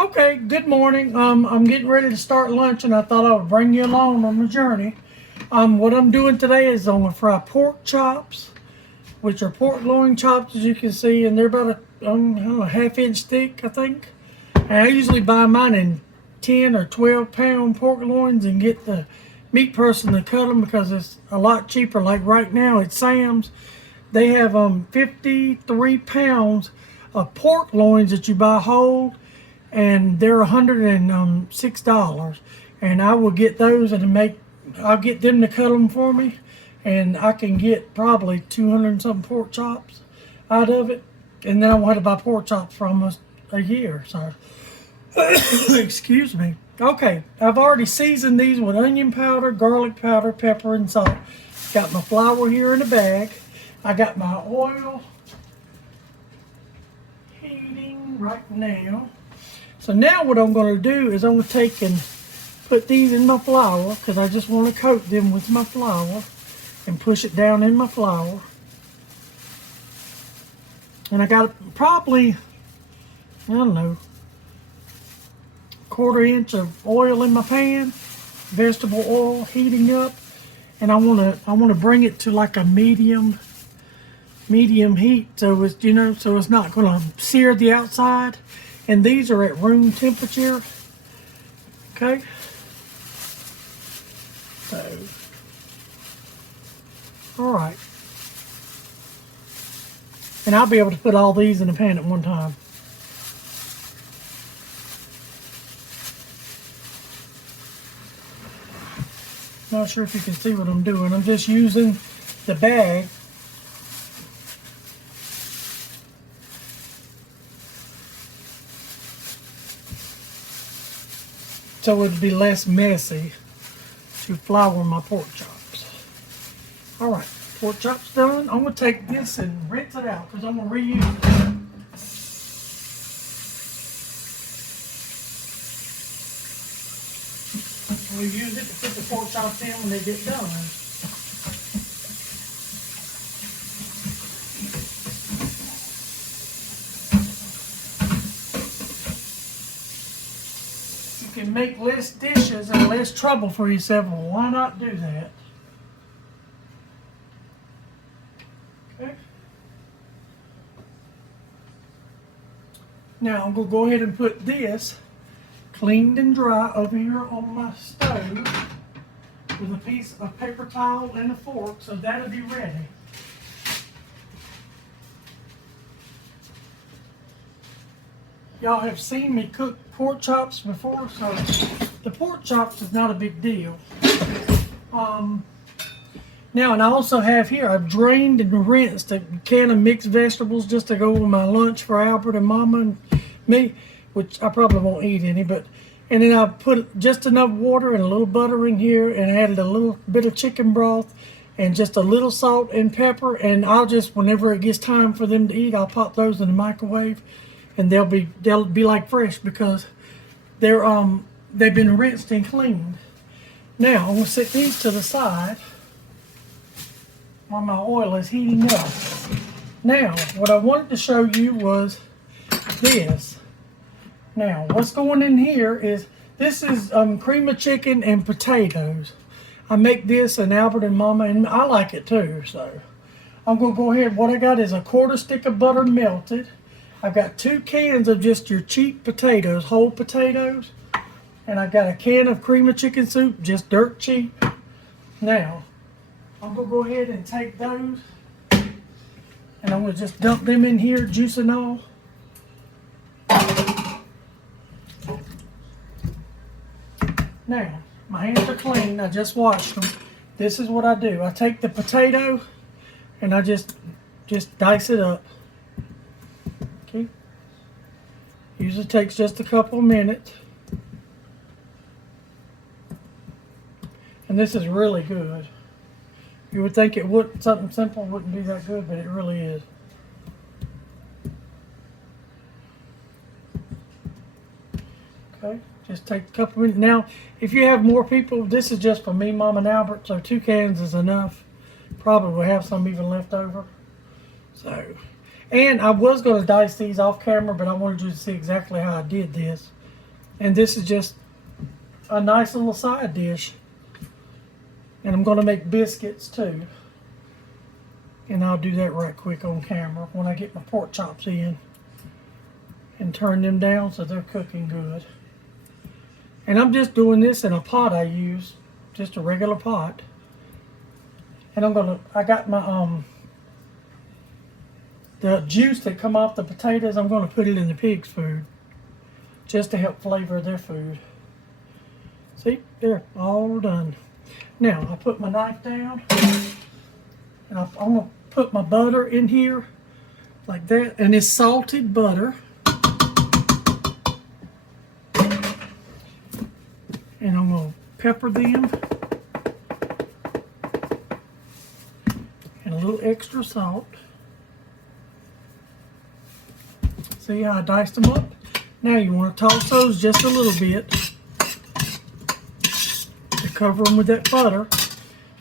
Okay, good morning. I'm getting ready to start lunch, and I thought I would bring you along on the journey. What I'm doing today is I'm gonna fry pork chops, which are pork loin chops, as you can see, and they're about a half-inch thick, I think. And I usually buy mine in 10 or 12 pound pork loins and get the meat person to cut them because it's a lot cheaper. Like right now at Sam's, they have 53 pounds of pork loins that you buy whole, and they're $106. And I will get those I'll get them to cut them for me, and I can get probably 200 and something pork chops out of it. And then I will have to buy pork chops for almost a year. So, excuse me. Okay, I've already seasoned these with onion powder, garlic powder, pepper, and salt. Got my flour here in a bag. I got my oil heating right now. So now what I'm going to do is I'm going to take and put these in my flour, because I just want to coat them with my flour and push it down in my flour. And I got probably, I don't know, 1/4 inch of oil in my pan, vegetable oil heating up, and I want to bring it to like a medium heat, so it's not going to sear the outside. And these are at room temperature. Okay. So, all right. And I'll be able to put all these in the pan at one time. Not sure if you can see what I'm doing. I'm just using the bag so it'd be less messy to flour my pork chops. All right, pork chops done. I'm gonna take this and rinse it out because I'm gonna reuse it. We use it to put the pork chops in when they get done. You can make less dishes and less trouble for yourself. Well, why not do that? Okay. Now I'm going to go ahead and put this cleaned and dry over here on my stove with a piece of paper towel and a fork, so that'll be ready. Y'all have seen me cook pork chops before, so the pork chops is not a big deal. Now, and I also have here, I've drained and rinsed a can of mixed vegetables just to go with my lunch for Albert and Mama and me, which I probably won't eat any, and then I put just enough water and a little butter in here, and added a little bit of chicken broth and just a little salt and pepper, and I'll just, whenever it gets time for them to eat, I'll pop those in the microwave, and they'll be like fresh because they've been rinsed and cleaned. Now I'm gonna set these to the side while my oil is heating up. Now, what I wanted to show you was this. Now, what's going in here is, this is cream of chicken and potatoes. I make this and Albert and Mama, and I like it too, so I'm gonna go ahead. What I got is a 1/4 stick of butter melted. I've got 2 cans of just your cheap potatoes, whole potatoes, and I've got a can of cream of chicken soup, just dirt cheap. Now, I'm gonna go ahead and take those, and I'm gonna just dump them in here, juice and all. Now, my hands are clean, I just washed them. This is what I do. I take the potato and I just dice it up. Okay. Usually takes just a couple of minutes. And this is really good. You would think something simple wouldn't be that good, but it really is. Okay, just take a couple minutes. Now, if you have more people, this is just for me, Mom, and Albert, so 2 cans is enough. Probably will have some even left over. So, and I was going to dice these off camera, but I wanted you to see exactly how I did this. And this is just a nice little side dish. And I'm going to make biscuits too. And I'll do that right quick on camera when I get my pork chops in. And turn them down so they're cooking good. And I'm just doing this in a pot I use. Just a regular pot. And I got my, the juice that come off the potatoes, I'm going to put it in the pig's food. Just to help flavor their food. See, they're all done. Now, I'll put my knife down. And I'm going to put my butter in here. Like that. And it's salted butter. And I'm going to pepper them. And a little extra salt. See how I diced them up? Now you want to toss those just a little bit to cover them with that butter.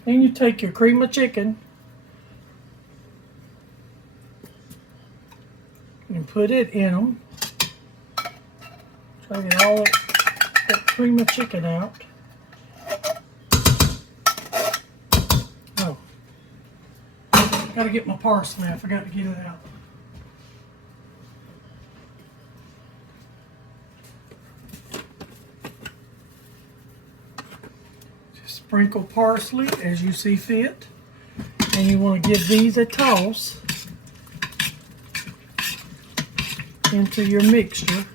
Then you take your cream of chicken and put it in them. Try to get all that cream of chicken out. Oh, gotta get my parsley. I forgot to get it out. Sprinkle parsley as you see fit, and you want to give these a toss into your mixture.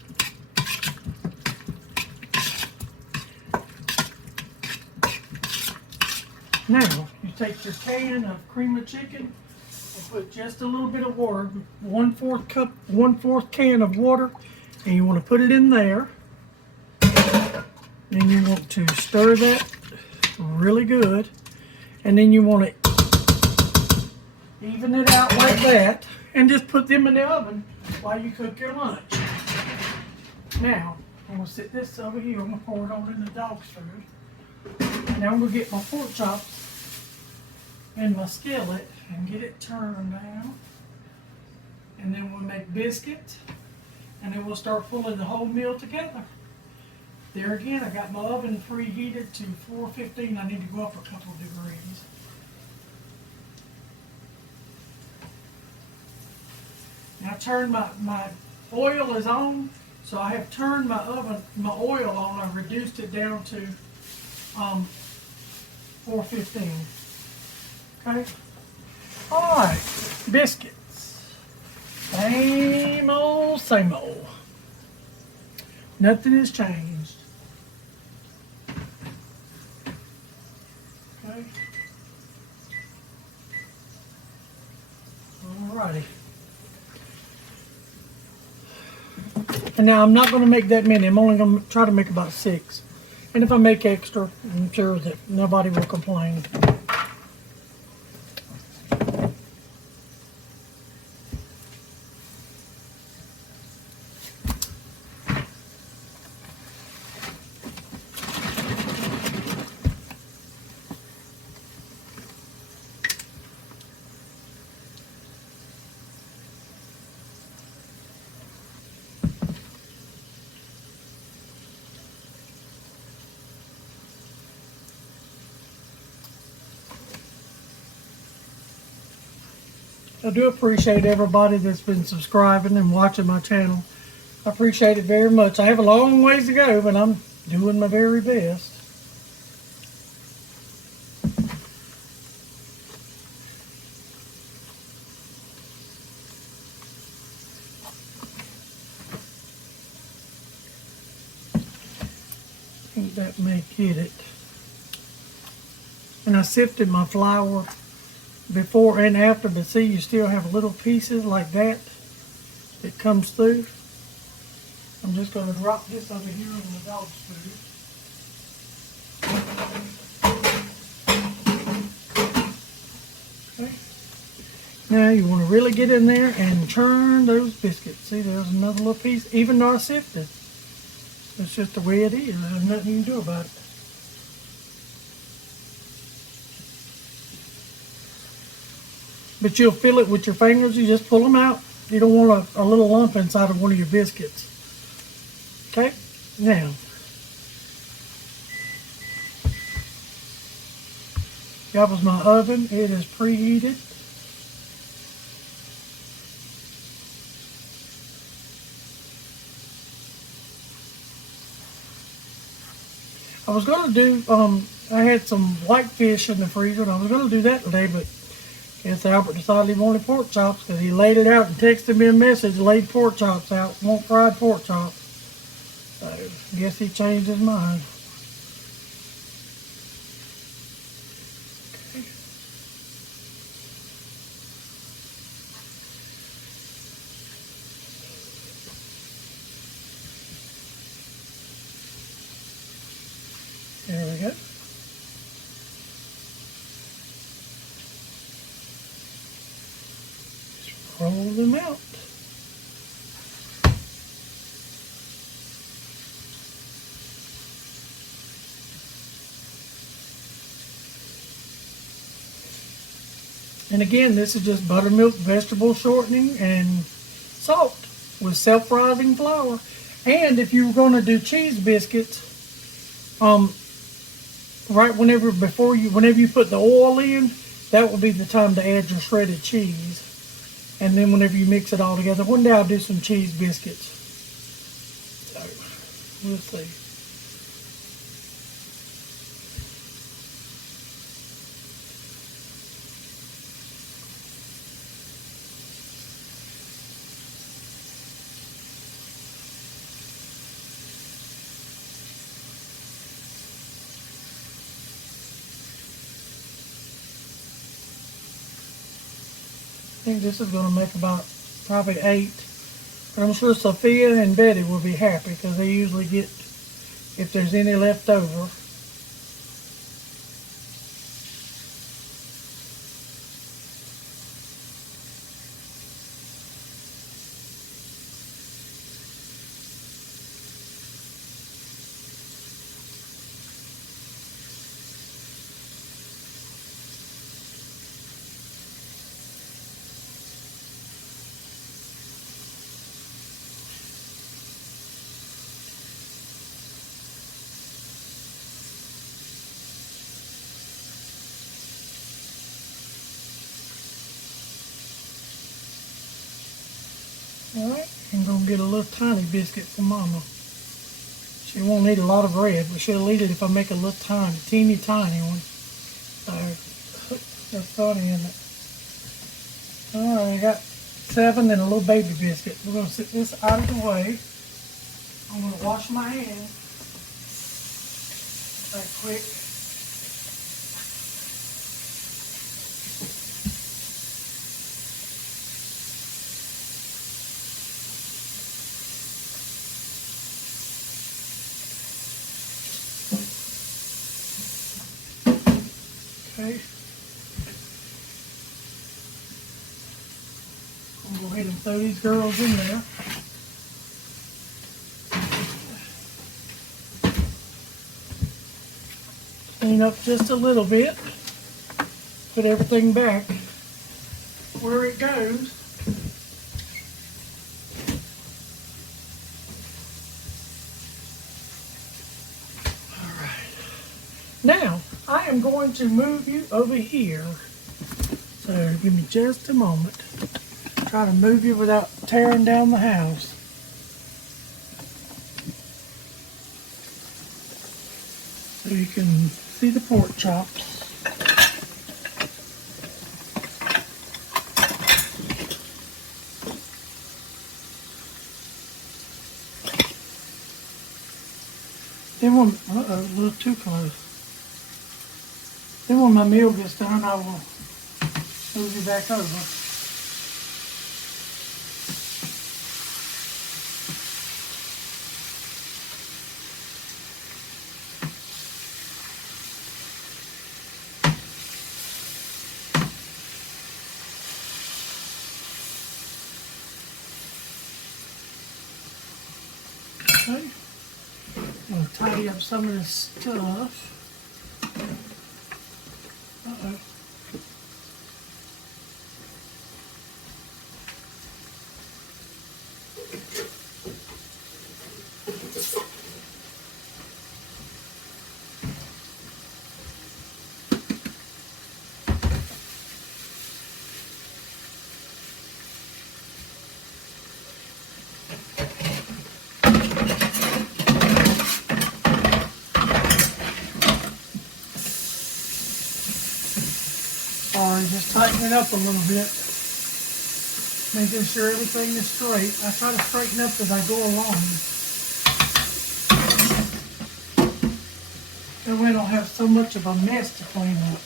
Now you take your can of cream of chicken and put just a little bit of water, 1/4 cup, 1/4 can of water, and you want to put it in there. And you want to stir that really good, and then you want to even it out like that and just put them in the oven while you cook your lunch. Now I'm going to set this over here. I'm going to pour it on in the dog's food. Now I'm going to get my pork chops in my skillet and get it turned down, and then we'll make biscuits, and then we'll start pulling the whole meal together. There again, I got my oven preheated to 415. I need to go up a couple of degrees. Now I turned my oil is on, so I have turned my oil on. I reduced it down to 415. Okay. All right, biscuits. Same old, same old. Nothing has changed. Okay. Alrighty. And now I'm not going to make that many. I'm only going to try to make about 6. And if I make extra, I'm sure that nobody will complain. I do appreciate everybody that's been subscribing and watching my channel. I appreciate it very much. I have a long ways to go, but I'm doing my very best. I think that may get it. And I sifted my flour before and after, but see, you still have little pieces like that that comes through. I'm just going to drop this over here on the dog's food. Okay. Now you want to really get in there and churn those biscuits. See, there's another little piece, even though I sifted. It's just the way it is. There's nothing you can do about it. But you'll feel it with your fingers. You just pull them out. You don't want a little lump inside of one of your biscuits. Okay? Now, that was my oven. It is preheated. I was going to do, I had some whitefish in the freezer, and I was going to do that today, but guess Albert decided he wanted pork chops because he laid it out and texted me a message, laid pork chops out, want fried pork chops. So, guess he changed his mind. Okay. There we go. Just roll them out. And again, this is just buttermilk, vegetable shortening, and salt with self-rising flour. And if you were going to do cheese biscuits, right whenever you put the oil in, that will be the time to add your shredded cheese. And then whenever you mix it all together, one day I'll do some cheese biscuits. So, we'll see. I think this is going to make about probably 8. But I'm sure Sophia and Betty will be happy because they usually get, if there's any left over. Alright, I'm going to get a little tiny biscuit for Mama. She won't need a lot of bread, but she'll eat it if I make a little tiny, teeny tiny one. So, that's funny, isn't it? Alright, I got 7 and a little baby biscuit. We're going to set this out of the way. I'm going to wash my hands right quick. Okay. I'm going to go ahead and throw these girls in there. Clean up just a little bit. Put everything back where it goes. Alright. Now, I am going to move you over here. So give me just a moment. Try to move you without tearing down the house. So you can see the pork chops. Then when, a little too close. Then when my meal gets done, I will move you back over. Okay. I'm going to tidy up some of this stuff. Uh-oh. tighten it up a little bit, making sure everything is straight. I try to straighten up as I go along. That way I don't have so much of a mess to clean up.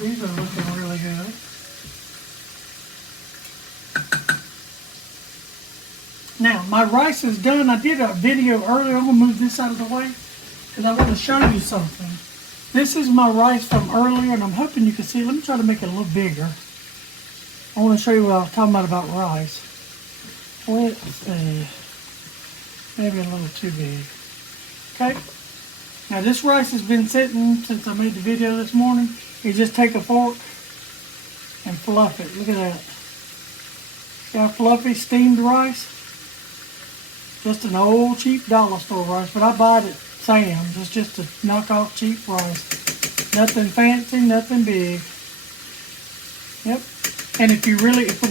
These are looking really good. Now, my rice is done. I did a video earlier. I'm going to move this out of the way because I want to show you something. This is my rice from earlier, and I'm hoping you can see. Let me try to make it a little bigger. I want to show you what I was talking about rice. Let's see. Maybe a little too big. Okay. Now, this rice has been sitting since I made the video this morning. You just take a fork and fluff it. Look at that. See how fluffy steamed rice? Just an old cheap dollar store rice, but I buy it at Sam's. It's just a knockoff cheap rice. Nothing fancy, nothing big. Yep. And if you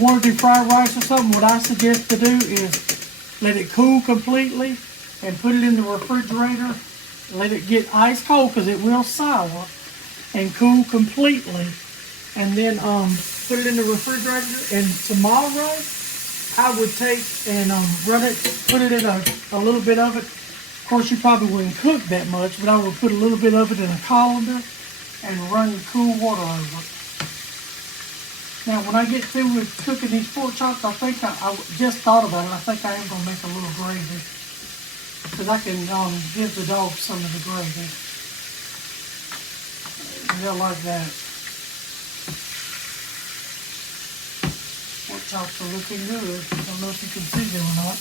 want to do fried rice or something, what I suggest to do is let it cool completely and put it in the refrigerator. Let it get ice cold because it will sour, and cool completely. And then put it in the refrigerator. And tomorrow, I would take and run it, put it in a little bit of it. Of course, you probably wouldn't cook that much, but I would put a little bit of it in a colander and run cool water over it. Now, when I get through with cooking these pork chops, I think I just thought about it. I think I am going to make a little gravy because I can give the dogs some of the gravy. They'll like that. Pork chops are looking good. I don't know if you can see them or not.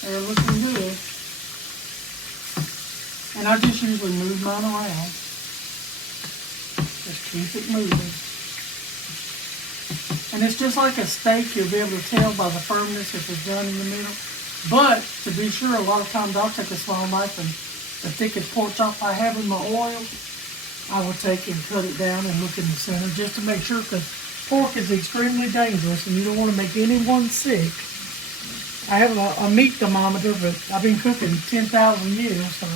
They're looking good. And I just usually move mine around. Just keep it moving. And it's just like a steak. You'll be able to tell by the firmness if it's done in the middle. But to be sure, a lot of times I'll take a small knife and the thickest pork chop I have in my oil, I will take and cut it down and look in the center just to make sure, because pork is extremely dangerous and you don't want to make anyone sick. I have a meat thermometer, but I've been cooking 10,000 years, so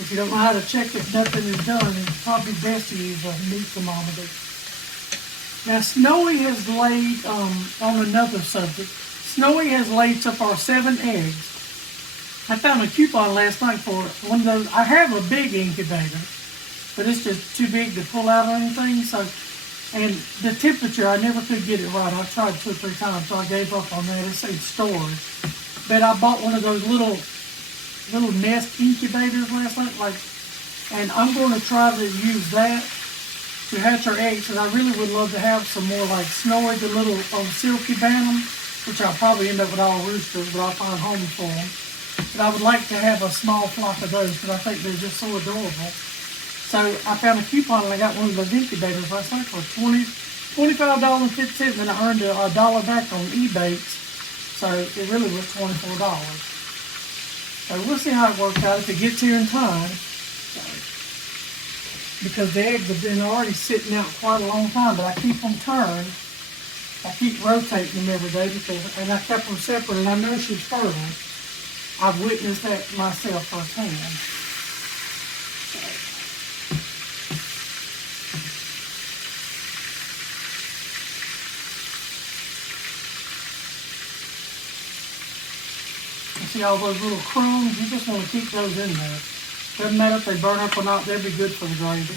if you don't know how to check if nothing is done, it's probably best to use a meat thermometer. Now, Snowy has laid, on another subject, Snowy has laid so far 7 eggs. I found a coupon last night for one of those. I have a big incubator, but it's just too big to pull out or anything. So, and the temperature, I never could get it right. I've tried 2 or 3 times, so I gave up on that. It said storage. But I bought one of those little nest incubators last night, and I'm going to try to use that to hatch our eggs, because I really would love to have some more like Snowy, the little silky bantam, which I'll probably end up with all roosters, but I'll find homes for them. But I would like to have a small flock of those, because I think they're just so adorable. So I found a coupon and I got one of those incubators last night for $25.50, and I earned $1 back on Ebates. So it really was $24. So we'll see how it works out if it gets here in time. Because the eggs have been already sitting out quite a long time, but I keep them turned. I keep rotating them every day and I kept them separate, and I know she's fertile. I've witnessed that myself firsthand. See all those little crumbs? You just want to keep those in there. Doesn't matter if they burn up or not, they'll be good for the gravy. I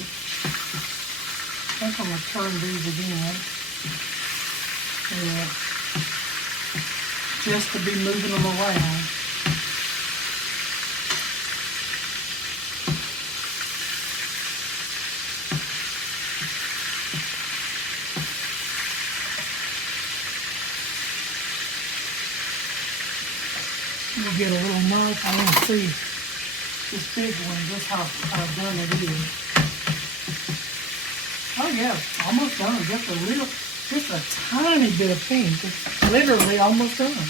think I'm going to turn these again. Yeah. Just to be moving them around. We'll get a little knife. I want to see this big one, just how done it is. Oh yeah, almost done. Just a tiny bit of pink. It's literally almost done.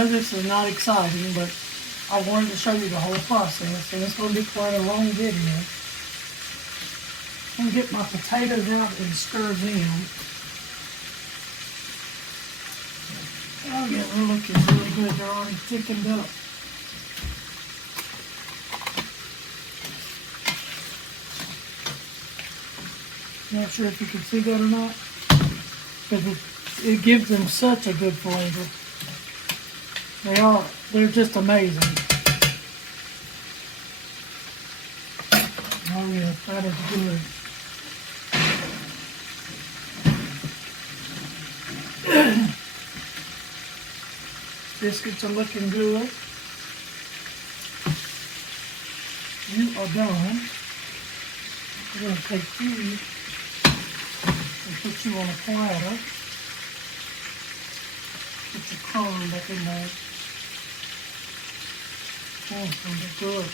know this is not exciting, but I wanted to show you the whole process, and it's going to be quite a long video. I'm going to get my potatoes out and stir them. Oh yeah, they're looking really good. They're already thickened up. Not sure if you can see that or not, because it gives them such a good flavor. They're just amazing. Oh yeah, that is good. Biscuits are looking good. You are done. We're going to take you and put you on a platter. Put your corn back in there. Oh, it's going to be good.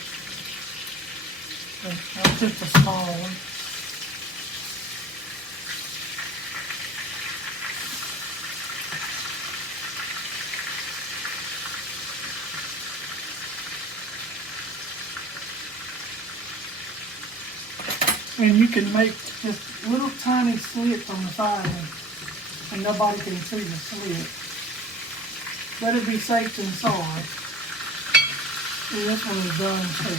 That's just a small one. And you can make just little tiny slits on the side, and nobody can see the slit. Let it be safe and sorry. And this one is done too.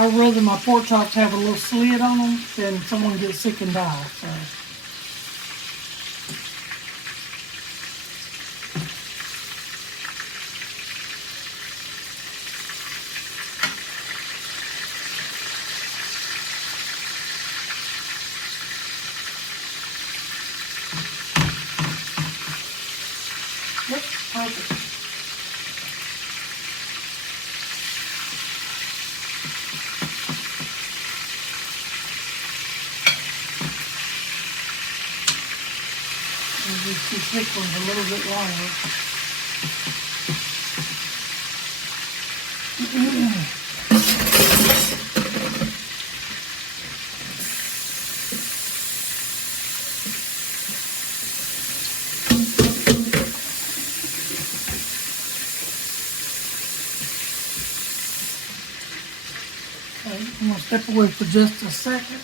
I'd rather my pork chops have a little slit on them than someone get sick and die. So. Yep, perfect. And these two thick ones a little bit longer. Okay, I'm going to step away for just a second.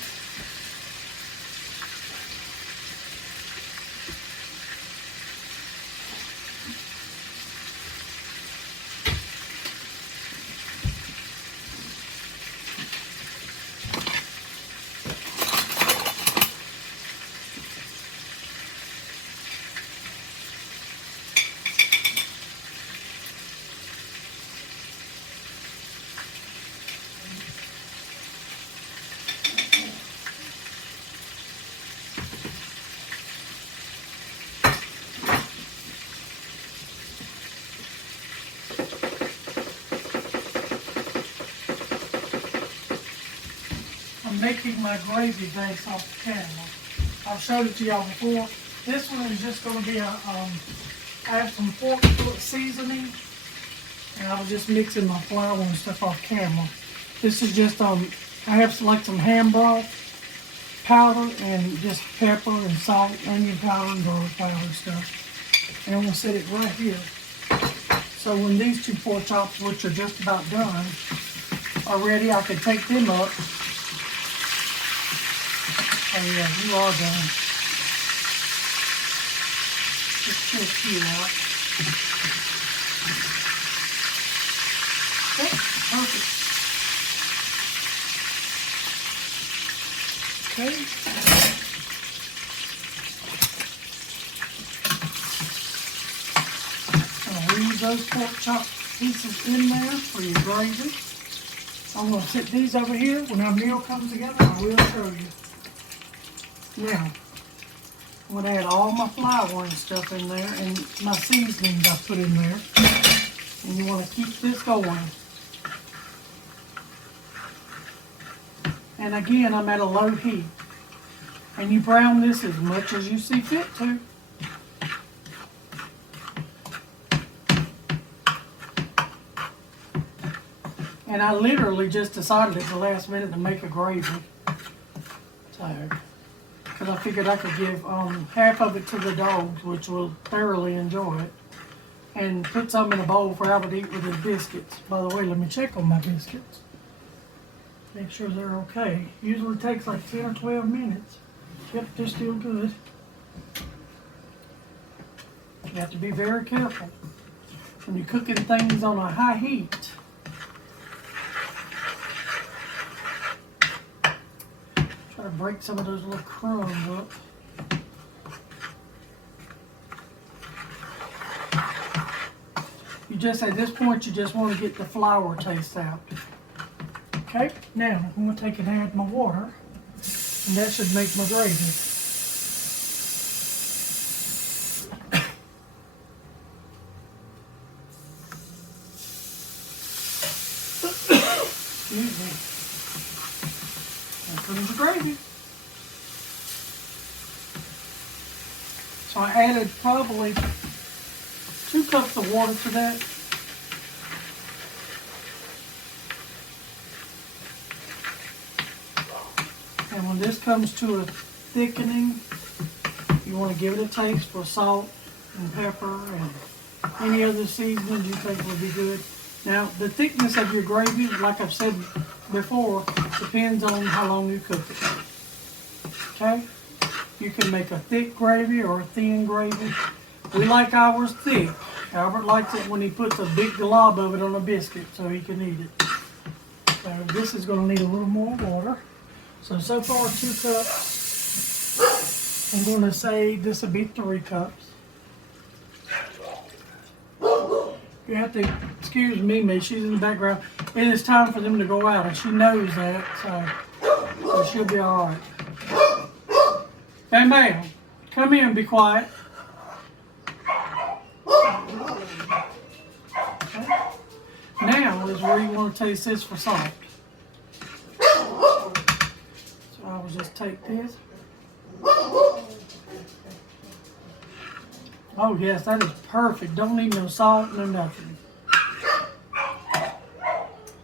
I'm making my gravy base off the camera. I've showed it to y'all before. This one is just going to be I have some pork seasoning, and I was just mixing my flour and stuff off camera. This is just I have like some ham broth powder and just pepper and salt, onion powder and garlic powder and stuff. And I'm going to set it right here. So when these two pork chops, which are just about done, are ready, I can take them up. Oh yeah, you are done. Just check you out. Okay, perfect. Okay. I'm going to leave those pork chop pieces in there for your gravy. I'm going to set these over here. When our meal comes together, I will show you. Now, I'm going to add all my flour and stuff in there and my seasonings I put in there. And you want to keep this going. And again, I'm at a low heat. And you brown this as much as you see fit to. And I literally just decided at the last minute to make a gravy. So, because I figured I could give half of it to the dogs, which will thoroughly enjoy it, and put some in a bowl for Albert to eat with his biscuits. By the way, let me check on my biscuits. Make sure they're okay. Usually takes like 10 or 12 minutes. Yep, they're still good. You have to be very careful when you're cooking things on a high heat. Try to break some of those little crumbs up. You just, at this point, you just want to get the flour taste out. Okay, now I'm going to take and add my water, and that should make my gravy. Excuse me. There comes the gravy. So I added probably 2 cups of water to that. And when this comes to a thickening, you want to give it a taste for salt and pepper and any other seasonings you think would be good. Now, the thickness of your gravy, like I've said before, depends on how long you cook it. Okay? You can make a thick gravy or a thin gravy. We like ours thick. Albert likes it when he puts a big glob of it on a biscuit so he can eat it. So this is going to need a little more water. So far 2 cups. I'm going to say this will be 3 cups. You have to excuse Mimi, she's in the background. It is time for them to go out, and she knows that, so she'll be all right. Hey, ma'am, come in and be quiet. Okay. Now is where you want to taste this for salt. So I will just take this. Oh yes, that is perfect. Don't need no salt, no nothing.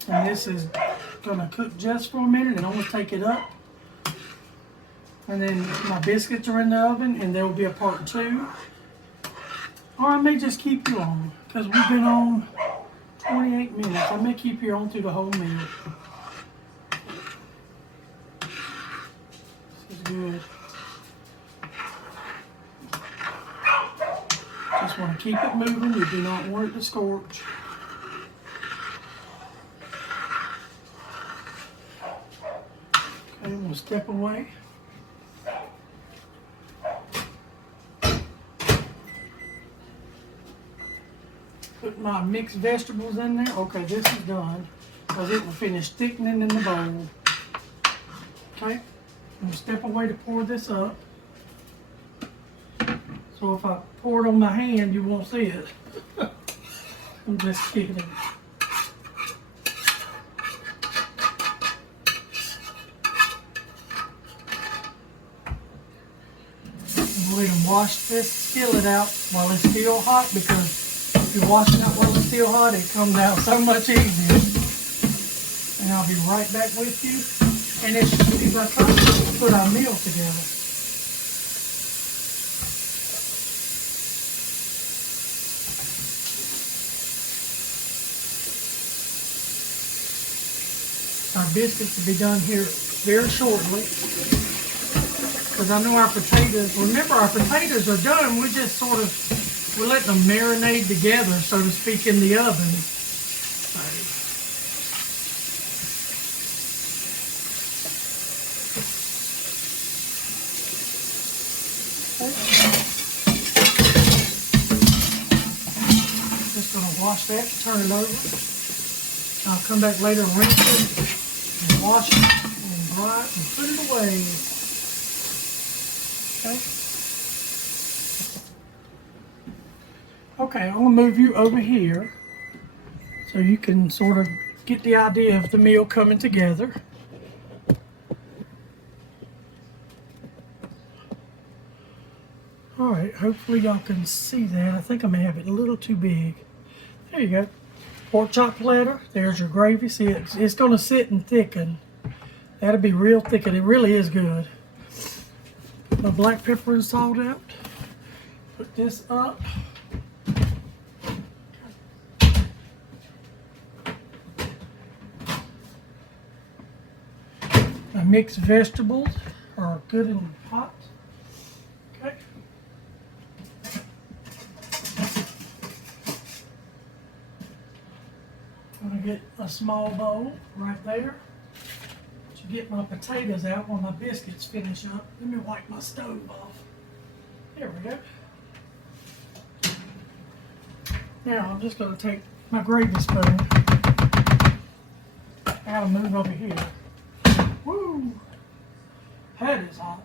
And this is gonna cook just for a minute, and I'm gonna take it up. And then my biscuits are in the oven, and there will be a part 2. Or I may just keep you on, because we've been on 28 minutes. I may keep you on through the whole meal. This is good. Just want to keep it moving. You do not want it to scorch. Okay, we'll step away. Put my mixed vegetables in there. Okay, this is done, because it will finish thickening in the bowl. Okay, I'm going to step away to pour this up. So if I pour it on my hand, you won't see it. I'm just kidding. Go ahead and wash this skillet out while it's still hot, because if you wash it out while it's still hot, it comes out so much easier. And I'll be right back with you. And it's I try to put our meal together. Our biscuits will be done here very shortly. Because I know our potatoes, remember our potatoes are done, we just sort of, we're letting them marinate together, so to speak, in the oven. Just going to wash that and turn it over. I'll come back later and rinse it and wash it and dry it and put it away. Okay, I'm going to move you over here so you can sort of get the idea of the meal coming together. Alright, hopefully y'all can see that. I think I may have it a little too big. There you go. Pork chop platter. There's your gravy. See, it's going to sit and thicken. That'll be real thick, and it really is good. my black pepper and salt out. Put this up. My mixed vegetables are good in the pot. Okay. I'm going to get a small bowl right there to get my potatoes out while my biscuits finish up. Let me wipe my stove off. There we go. Now I'm just going to take my gravy spoon. I gotta move over here. Woo! That is hot.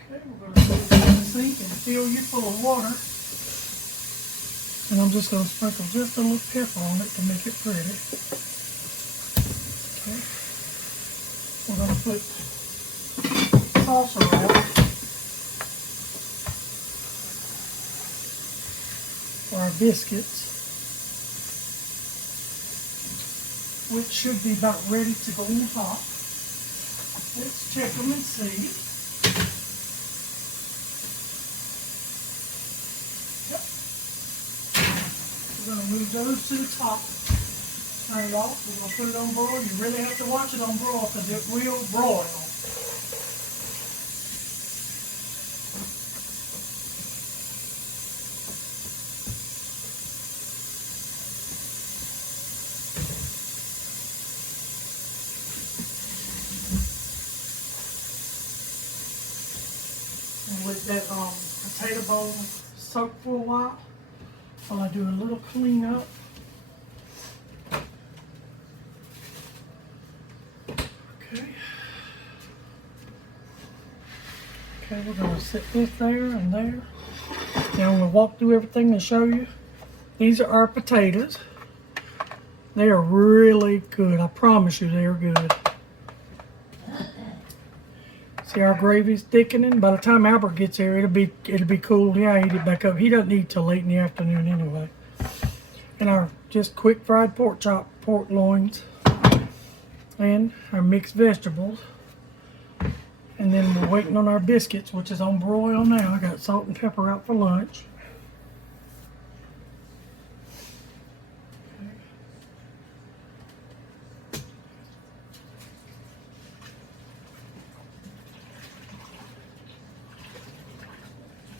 Okay, we're going to put it in the sink and fill you full of water. And I'm just going to sprinkle just a little pepper on it to make it pretty. Okay. We're going to put salsa out for our biscuits, which should be about ready to go in the pot. Let's check them and see. We're going to move those to the top. Turn it off. We're going to put it on broil. You really have to watch it on broil because it will broil. And with that potato bowl soaked for a while, while I do a little cleanup. Okay. Okay, we're going to set this there and there. Now I'm going to walk through everything and show you. These are our potatoes. They are really good. I promise you they are good. See, our gravy's thickening. By the time Albert gets here, it'll be cool. Yeah, I heat it back up. He doesn't eat till late in the afternoon anyway. And our just quick fried pork chop, pork loins, and our mixed vegetables. And then we're waiting on our biscuits, which is on broil now. I got salt and pepper out for lunch.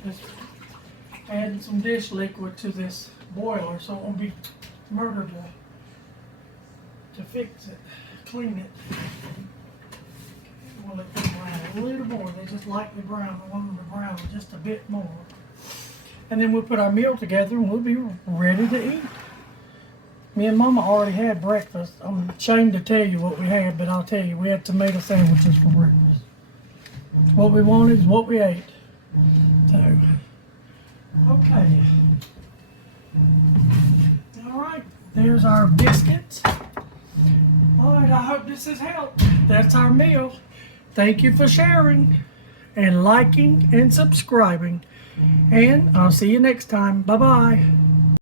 Just adding some dish liquid to this boiler so it won't be murdered to fix it, clean it. We'll let them brown a little more. They just lightly brown. I want them to brown just a bit more. And then we'll put our meal together and we'll be ready to eat. Me and Mama already had breakfast. I'm ashamed to tell you what we had, but I'll tell you, we had tomato sandwiches for breakfast. What we wanted is what we ate. So, okay. All right, there's our biscuits. All right, I hope this has helped. That's our meal. Thank you for sharing and liking and subscribing. And I'll see you next time. Bye-bye.